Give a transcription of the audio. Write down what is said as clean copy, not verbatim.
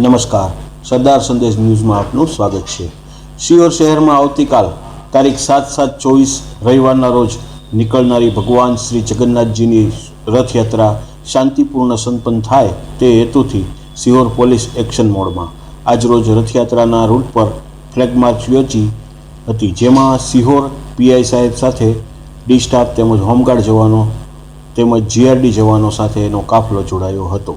નમસ્કાર, સરદાર સંદેશ ન્યૂઝમાં આપનું સ્વાગત છે। સિહોર શહેરમાં આવતીકાલ તારીખ 7/7/24 રવિવારના રોજ નીકળનારી ભગવાન શ્રી જગન્નાથજીની રથયાત્રા શાંતિપૂર્ણ સંપન્ન થાય તે હેતુથી સિહોર પોલીસ એક્શન મોડમાં આજરોજ રથયાત્રાના રૂટ પર ફ્લેગ માર્ચ યોજી હતી, જેમાં સિહોર પીઆઈ સાહેબ સાથે ડી સ્ટાફ તેમજ હોમગાર્ડ જવાનો તેમજ જીઆરડી જવાનો સાથેનો કાફલો જોડાયો હતો।